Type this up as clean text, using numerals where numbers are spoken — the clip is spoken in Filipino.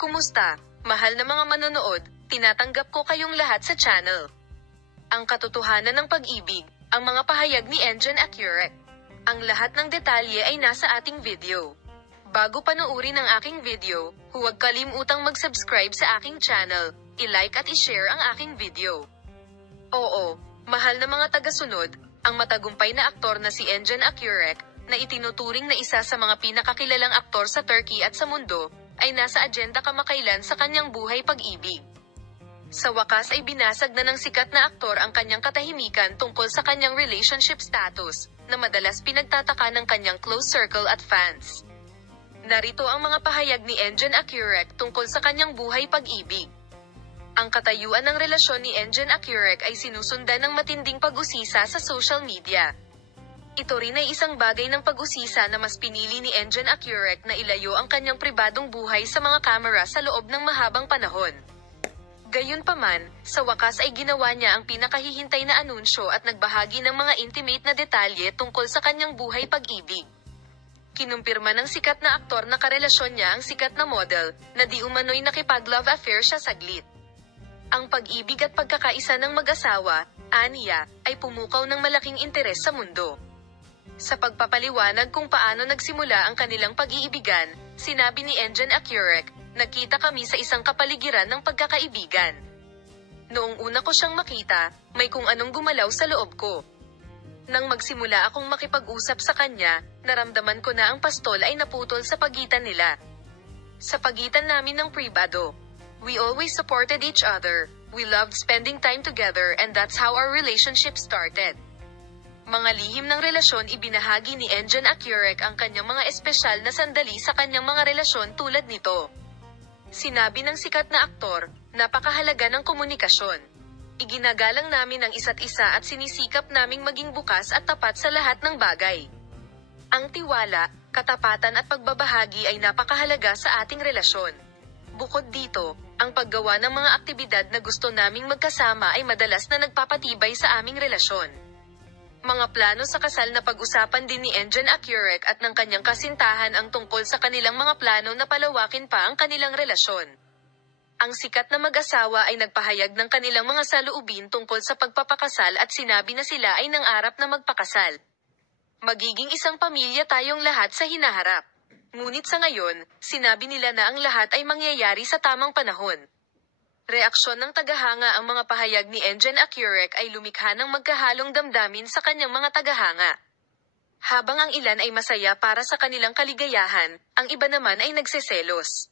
Kumusta, mahal na mga manonood, tinatanggap ko kayong lahat sa channel. Ang katotohanan ng pag-ibig, ang mga pahayag ni Enjan Accurate. Ang lahat ng detalye ay nasa ating video. Bago panuorin ang aking video, huwag kalimutang mag-subscribe sa aking channel, i-like at i-share ang aking video. Oo, mahal na mga tagasunod, ang matagumpay na aktor na si Enjan Accurate, na itinuturing na isa sa mga pinakakilalang aktor sa Turkey at sa mundo, ay nasa agenda kamakailan sa kanyang buhay pag-ibig. Sa wakas ay binasag na ng sikat na aktor ang kanyang katahimikan tungkol sa kanyang relationship status, na madalas pinagtataka ng kanyang close circle at fans. Narito ang mga pahayag ni Enjan Accurate tungkol sa kanyang buhay pag-ibig. Ang katayuan ng relasyon ni Enjan Accurate ay sinusundan ng matinding pag-usisa sa social media. Ito rin ay isang bagay ng pag-usisa na mas pinili ni Enjan Accurate na ilayo ang kanyang pribadong buhay sa mga kamera sa loob ng mahabang panahon. Gayunpaman, sa wakas ay ginawa niya ang pinakahihintay na anunsyo at nagbahagi ng mga intimate na detalye tungkol sa kanyang buhay pag-ibig. Kinumpirma ng sikat na aktor na karelasyon niya ang sikat na model, na di umano'y nakipag-love affair siya saglit. Ang pag-ibig at pagkakaisa ng mag-asawa, aniya, ay pumukaw ng malaking interes sa mundo. Sa pagpapaliwanag kung paano nagsimula ang kanilang pag-iibigan, sinabi ni Enjan Accurate, "Nagkita kami sa isang kapaligiran ng pagkakaibigan. Noong una ko siyang makita, may kung anong gumalaw sa loob ko. Nang magsimula akong makipag-usap sa kanya, naramdaman ko na ang pastol ay naputol sa pagitan nila. Sa pagitan namin ng pribado. We always supported each other, we loved spending time together and that's how our relationship started." Mga lihim ng relasyon ibinahagi ni Enjan Accurate ang kanyang mga espesyal na sandali sa kanyang mga relasyon tulad nito. Sinabi ng sikat na aktor, "Napakahalaga ng komunikasyon. Iginagalang namin ang isa't isa at sinisikap naming maging bukas at tapat sa lahat ng bagay. Ang tiwala, katapatan at pagbabahagi ay napakahalaga sa ating relasyon. Bukod dito, ang paggawa ng mga aktibidad na gusto naming magkasama ay madalas na nagpapatibay sa aming relasyon." Mga plano sa kasal na pag-usapan din ni Enjan Accurate at ng kanyang kasintahan ang tungkol sa kanilang mga plano na palawakin pa ang kanilang relasyon. Ang sikat na mag-asawa ay nagpahayag ng kanilang mga saloobin tungkol sa pagpapakasal at sinabi na sila ay nangarap na magpakasal. "Magiging isang pamilya tayong lahat sa hinaharap." Ngunit sa ngayon, sinabi nila na ang lahat ay mangyayari sa tamang panahon. Reaksyon ng tagahanga. Ang mga pahayag ni Enjan Accurate ay lumikha ng magkahalong damdamin sa kanyang mga tagahanga. Habang ang ilan ay masaya para sa kanilang kaligayahan, ang iba naman ay nagseselos.